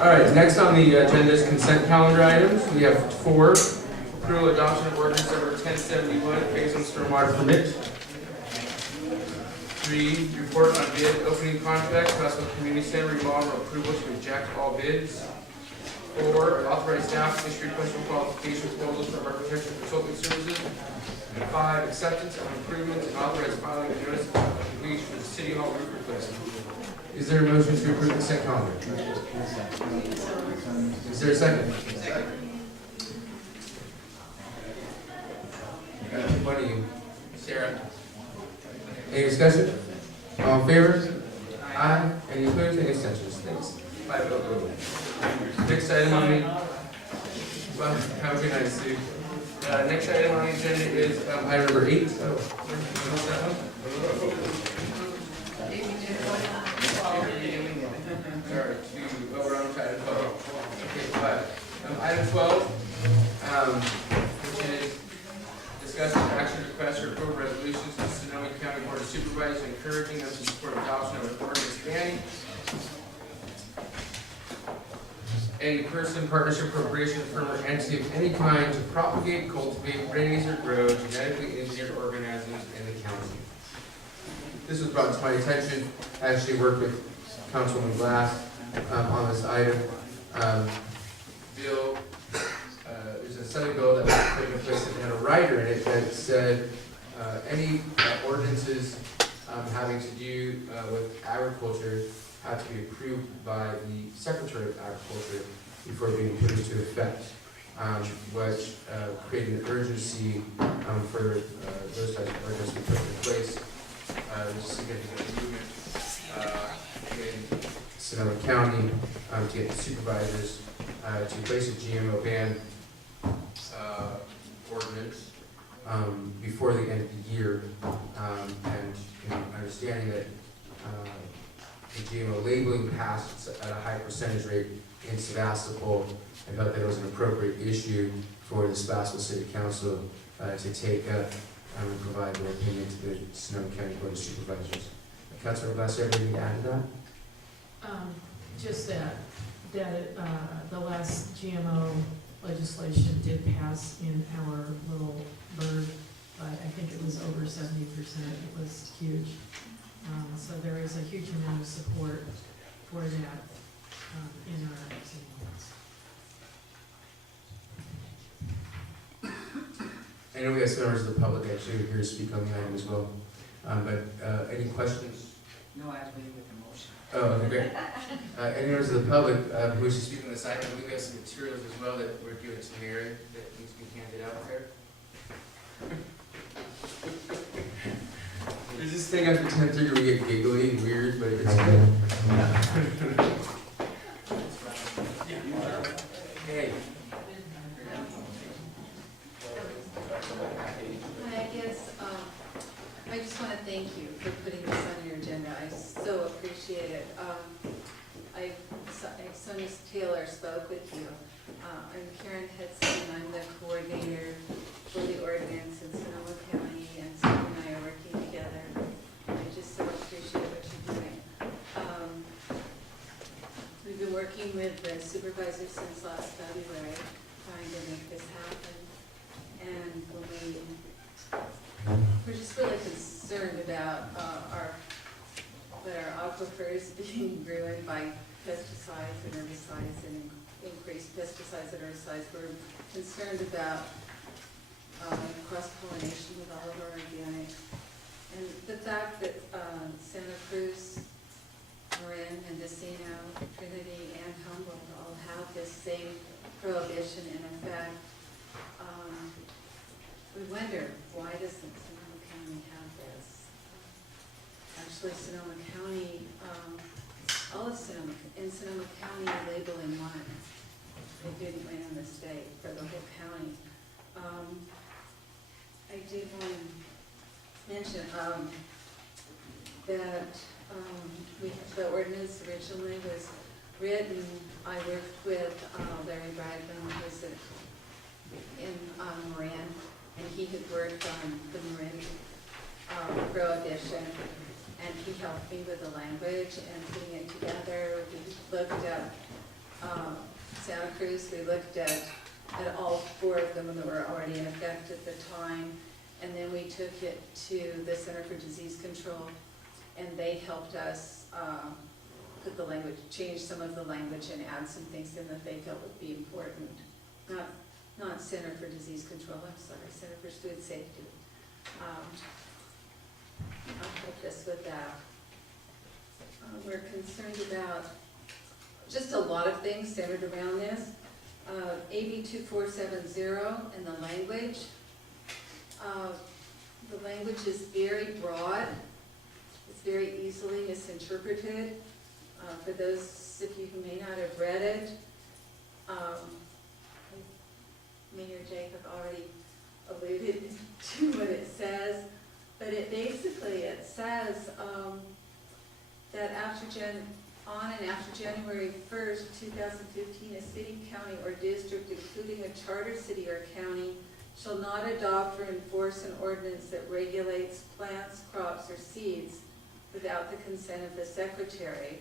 All right, next on the agenda is consent calendar items. We have 4. Approval adoption of ordinance number 1071, phase on stormwater permit. 3, report on bid opening contract, Sebastopol Community Center remodel approval to reject all bids. 4, authorize staff to issue request for qualification proposals for architectural consulting services. 5, acceptance of improvements and authorize filing of notice of completion for the City Hall roof replacement. Is there a motion to approve the consent calendar? Is there a second? What do you, Sarah? Any discussion? All in favor? Aye. Any opposed? Any abstentions? Thanks. 5-0. Next item on the, well, have a good night, Steve. Next item on the agenda is item number 8. Oh, what's that one? Sorry, we're on item 12. Okay, 5. Item 12, which is discussion of action request for approval resolutions to Sonoma County Board of Supervisors encouraging them to support adoption of an ordinance banning any person, partnership, appropriation, firm, or entity of any kind to propagate, cultivate, raise, or grow genetically engineered organisms in the county. This was brought to my attention. I actually worked with Councilwoman Glass on this item. Bill, there's a Senate bill that was put in place that had a rider in it that said any ordinances having to do with agriculture have to be approved by the Secretary of Agriculture before being put into effect, which created an urgency for those types of ordinances to be put in place. There's significant movement in Sonoma County to get the supervisors to place a GMO ban ordinance before the end of the year, and understanding that the GMO labeling passed at a high percentage rate in Sebastopol, I felt that it was an appropriate issue for the Sebastopol City Council to take up and provide their opinion to the Sonoma County Board of Supervisors. Councilor Glass, anything to add to that? Just that the last GMO legislation did pass in our little burg, but I think it was over 70%. It was huge. So there is a huge amount of support for that in our communities. I know we have some members of the public actually here to speak on the item as well. But any questions? No, I agree with the motion. Oh, okay, great. Any members of the public who wish to speak on this item, we have some materials as well that we're giving to Mary that needs to be handed out there. There's this thing after 10:30 we get giggly and weird, but it's good. Hey. I just want to thank you for putting this on your agenda. I so appreciate it. Sonia Taylor spoke with you. I'm Karen Hudson. I'm the coordinator for the ordinance in Sonoma County, and Sonia and I are working together. I just so appreciate what you're doing. We've been working with the supervisor since last February, trying to make this happen. And we're just really concerned about our aquifers being ruined by pesticides and herbicides and increased pesticides and herbicides. We're concerned about cross-pollination with all of our organic. And the fact that Santa Cruz, Marin, Mendocino, Trinity, and Humboldt all have this same prohibition in effect, we wonder, why doesn't Sonoma County have this? Actually, Sonoma County, all of Sonoma, in Sonoma County, labeling one. They didn't win in the state for the whole county. I did want to mention that the ordinance originally was written. I worked with Larry Bragdon, who's in Moran, and he had worked on the Marin prohibition, and he helped me with the language and putting it together. We looked at Santa Cruz, we looked at all 4 of them that were already in effect at the time, and then we took it to the Center for Disease Control, and they helped us put the language, change some of the language and add some things in that they felt would be important. Not Center for Disease Control, I'm sorry, Center for Food Safety. I'll help us with that. We're concerned about just a lot of things centered around this. AB 2470 and the language. The language is very broad. It's very easily misinterpreted. For those of you who may not have read it, Mayor Jacob already alluded to what it says, but it basically, it says that on and after January 1st, 2015, a city, county, or district, including a charter city or county, shall not adopt or enforce an ordinance that regulates plants, crops, or seeds without the consent of the secretary.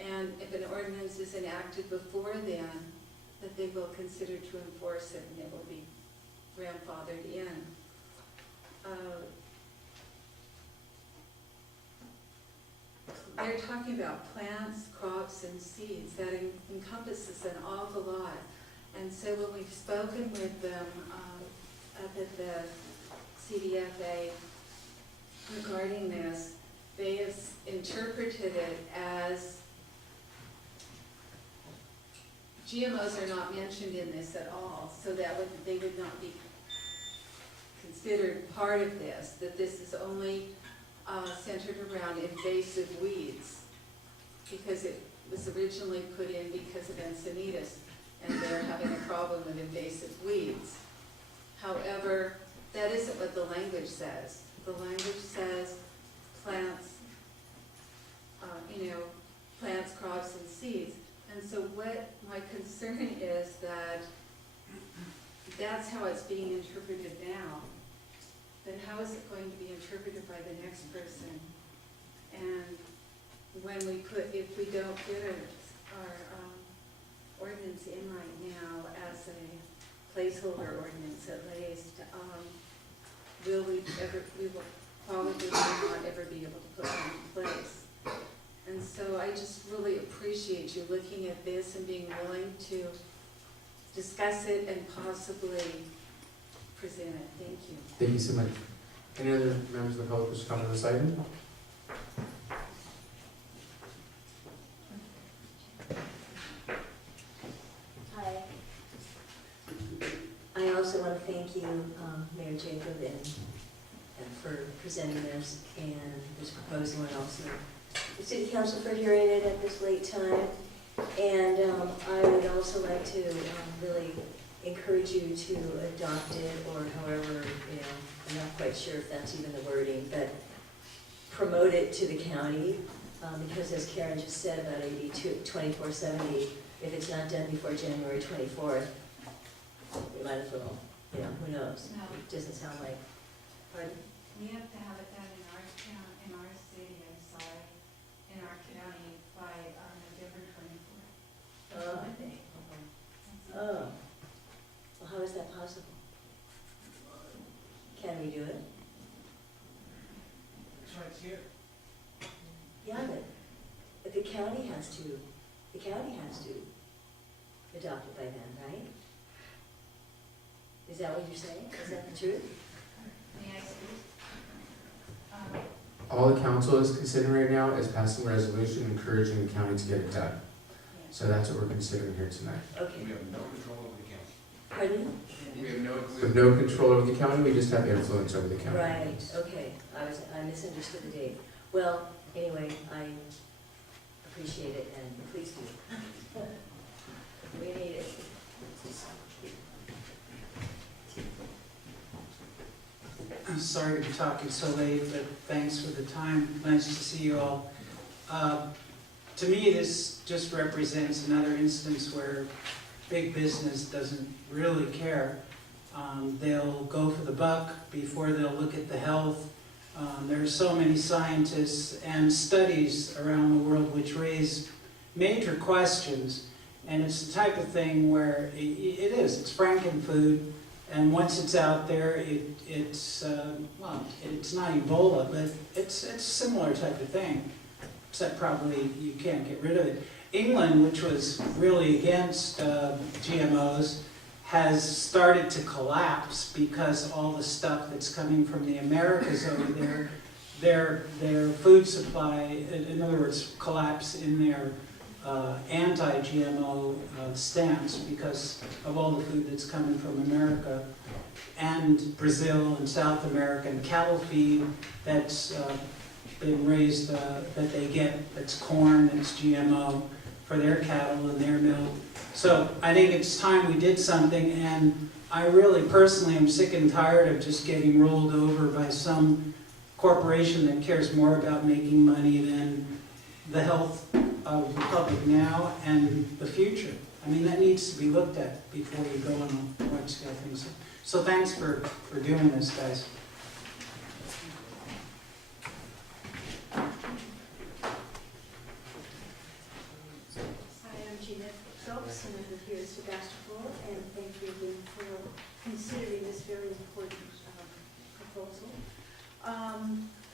And if an ordinance is enacted before then, that they will consider to enforce it and it will be grandfathered in. They're talking about plants, crops, and seeds. That encompasses an awful lot. And so when we've spoken with them up at the CDFA regarding this, they have interpreted it as GMOs are not mentioned in this at all, so that they would not be considered part of this, that this is only centered around invasive weeds, because it was originally put in because of Encinitas, and they're having a problem with invasive weeds. However, that isn't what the language says. The language says plants, plants, crops, and seeds. And so what my concern is that that's how it's being interpreted now. But how is it going to be interpreted by the next person? And if we don't get our ordinance in right now as a placeholder ordinance at least, we will probably not ever be able to put one in place. And so I just really appreciate you looking at this and being willing to discuss it and possibly present it. Thank you. Thank you so much. Any other members of the public wish to comment on this item? Hi. I also want to thank you, Mayor Jacob, and for presenting this and this proposal, and also the City Council for hearing it at this late time. And I would also like to really encourage you to adopt it, or however, I'm not quite sure if that's even the wording, but promote it to the county, because as Karen just said about AB 2470, if it's not done before January 24th, we might as well, who knows? No. It doesn't sound like, pardon? We have to have it done in our town, in our city, in our county by November 24th. Oh, I think. Oh. Well, how is that possible? Can we do it? That's why it's here. Yeah, but the county has to adopt it by then, right? Is that what you're saying? Is that the truth? May I speak? All the council is considering right now is passing a resolution encouraging the county to get it done. So that's what we're considering here tonight. Okay. We have no control over the county. Pardon? We have no control over the county, we just have influence over the county. Right, okay. I misunderstood the date. Well, anyway, I appreciate it, and please do. We need it. I'm sorry to be talking so late, but thanks for the time. Nice to see you all. To me, this just represents another instance where big business doesn't really care. They'll go for the buck before they'll look at the health There are so many scientists and studies around the world which raise major questions, and it's the type of thing where it's frankenfood, and once it's out there, it's not Ebola, but it's a similar type of thing, except probably you can't get rid of it. England, which was really against GMOs, has started to collapse because all the stuff that's coming from the Americas over there, their food supply, in other words, collapse in their anti-GMO stance because of all the food that's coming from America and Brazil and South America, and cattle feed that's been raised, that they get, that's corn, that's GMO for their cattle and their milk. So I think it's time we did something, and I really personally am sick and tired of just getting rolled over by some corporation that cares more about making money than the health of the public now and the future. I mean, that needs to be looked at before you go on a large scale things. So thanks for doing this, guys. Hi, I'm Gina Phelps, and I live here in Sebastopol, and thank you again for considering this very important proposal.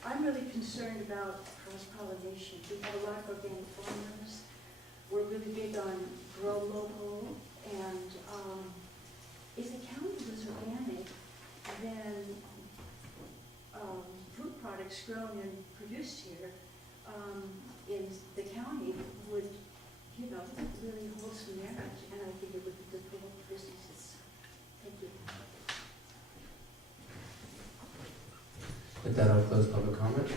I'm really concerned about cross-pollination. We have a lot of organic farmers. We're really big on grow local, and if the county was organic, then food products grown and produced here in the county would, really wholesome marriage, and I think it would be good for local businesses. Thank you. With that, I'll close public comment.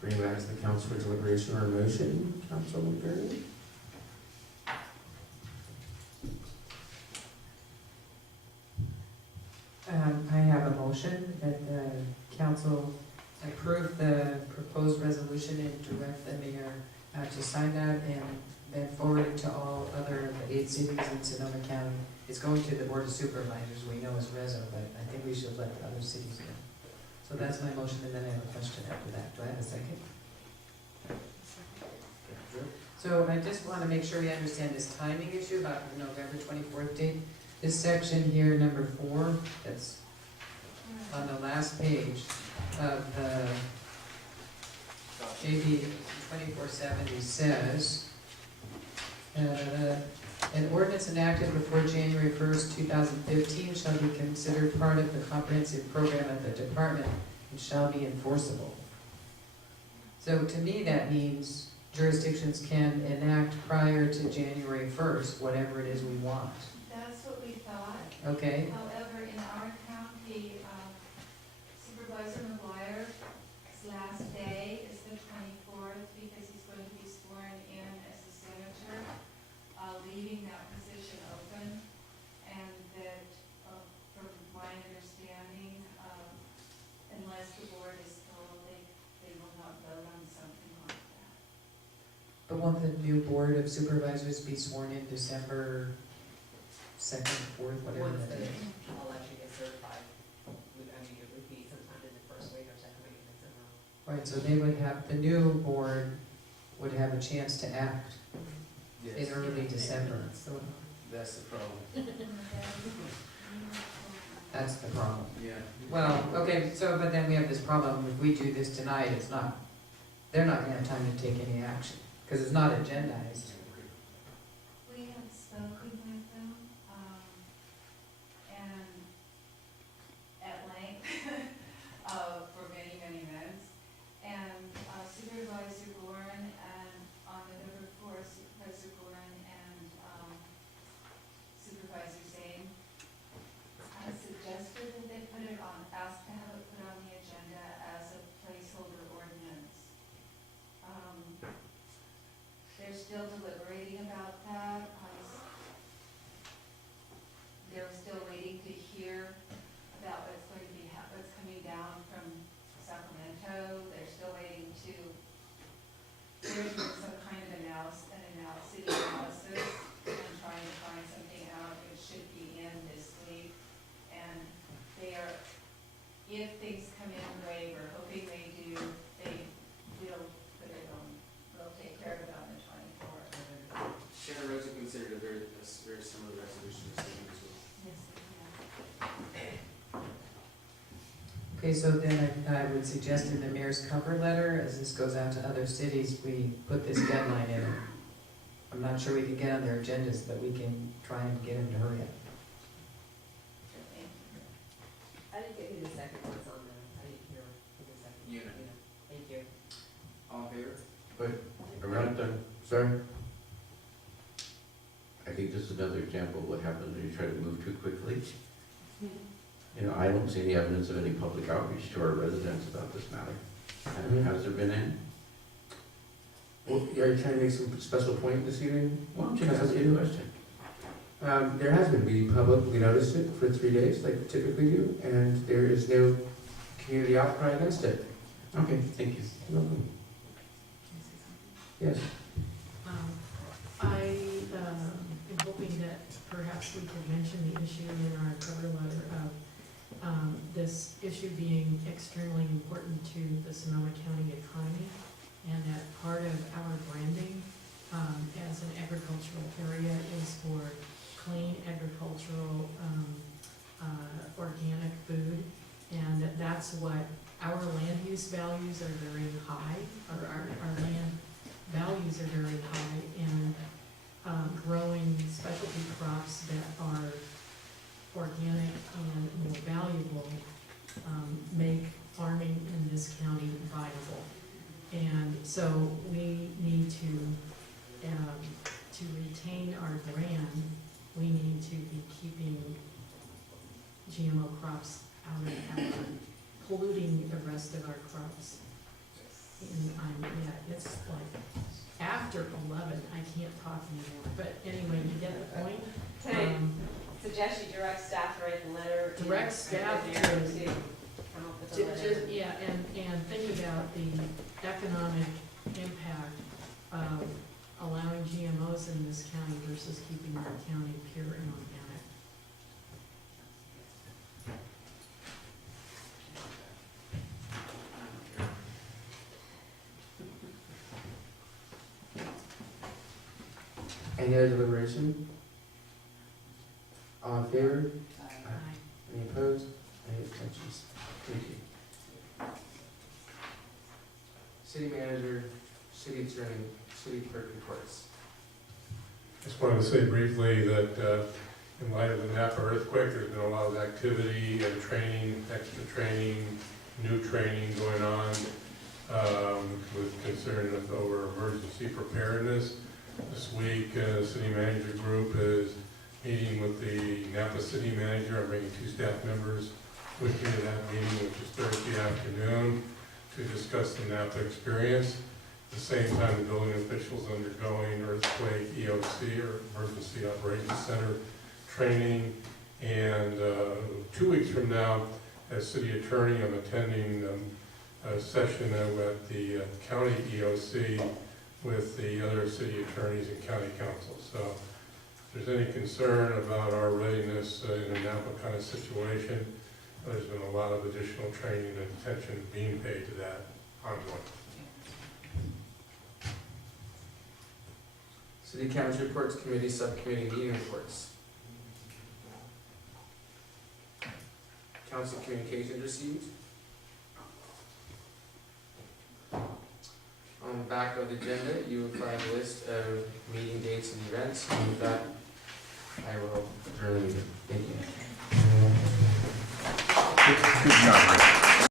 Bring it back to the council for deliberation or motion. Councilman Perry? I have a motion that the council approve the proposed resolution and direct the mayor to sign that and then forward it to all other 8 cities in Sonoma County. It's going to the Board of Supervisors, we know as Reso, but I think we should let the other cities know. So that's my motion, and then I have a question after that. Do I have a second? So I just want to make sure we understand this timing issue about the November 24th date. This section here, number 4, that's on the last page of the JB 2470 says, an ordinance enacted before January 1st, 2015 shall be considered part of the comprehensive program of the department and shall be enforceable. So to me, that means jurisdictions can enact prior to January 1st, whatever it is we want. That's what we thought. Okay? However, in our county, Supervisor McGuire's last day is the 24th because he's going to be sworn in as a senator, leaving that position open, and that, from my understanding, unless the board is told, they will not vote on something like that. But won't the new Board of Supervisors be sworn in December 2nd, 4th, whatever Once that the is? election gets certified, it would be sometime in the first week or second week of December. Right, so they would have, the new board would have a chance to act in early December. So That's the problem. that's the problem. Yeah. Well, okay, so, but then we have this problem, if we do this tonight, it's not, they're not gonna have time to take any action, because it's not agendized. We have spoken with them, and at length, for many, many months. And Supervisor Gorin, and on November 4th, Supervisor Gorin and Supervisor Zane suggested that they put it on, asked to have it put on the agenda as a placeholder ordinance. They're still deliberating about that. They're still waiting to hear about what's going to be, what's coming down from Sacramento. They're still waiting to, there's some kind of city analysis. I'm trying to find something out. It should be in this week. And they are, if things come in the way we're hoping they Okay, so then I would suggest in the mayor's cover letter, as this goes out to other cities, we put this deadline in. I'm not sure we can get on their agendas, but we can try and get them to hurry up. I didn't get who the second was on that. I didn't hear who the second. Unit. Thank you. All in favor? Around the, Sorry? I think this is another example of what happens when you try to move too quickly. You know, I don't see any evidence of any public outreach to our residents about this matter. Has there been any? Well, are you trying to make some special point this evening? Why don't you ask me a question? There has been, we publicly noticed it for 3 days, like we typically do, and there is no community outcry against it. Okay, thank you. You're welcome. Yes. I am hoping that perhaps we could mention the issue in our cover letter of this issue being extremely important to the Sonoma County economy, and that part of our branding as an agricultural area is for clean agricultural organic food, and that's what our land use values are very high, or our land values are very high, and growing specialty crops that are organic and more valuable make farming in this county viable. And so we need to retain our brand, we need to be keeping GMO crops out of our, polluting the rest of our crops. And yeah, it's like, after 11, I can't talk anymore, but anyway, you get the point. Can I suggest you direct staff to write the letter? Direct staff to to come up with a letter. Yeah, and think about the economic impact of allowing GMOs in this county versus keeping our county pure and organic. Any other deliberation? All in favor? Aye. Any opposed? Any abstentions? Thank you. City manager, city attorney, city clerk reports. Just wanted to say briefly that in light of the Napa earthquake, there's been a lot of activity and training, extra training, new training going on with concern over emergency preparedness. This week, the city manager group is meeting with the Napa city manager. I'm bringing 2 staff members with me to that meeting, which is Thursday afternoon, to discuss the Napa experience. At the same time, the building officials undergoing earthquake EOC, or Emergency Operations Center training. And 2 weeks from now, as city attorney, I'm attending a session at the county EOC with the other city attorneys and county councils. So if there's any concern about our readiness in a Napa kind of situation, there's been a lot of additional training and attention being paid to that ongoing. City council reports, committee, subcommittee meeting reports. Council communications received. On the back of the agenda, you will find a list of meeting dates and events, and with that, I will adjourn the meeting. Thank you. Good job.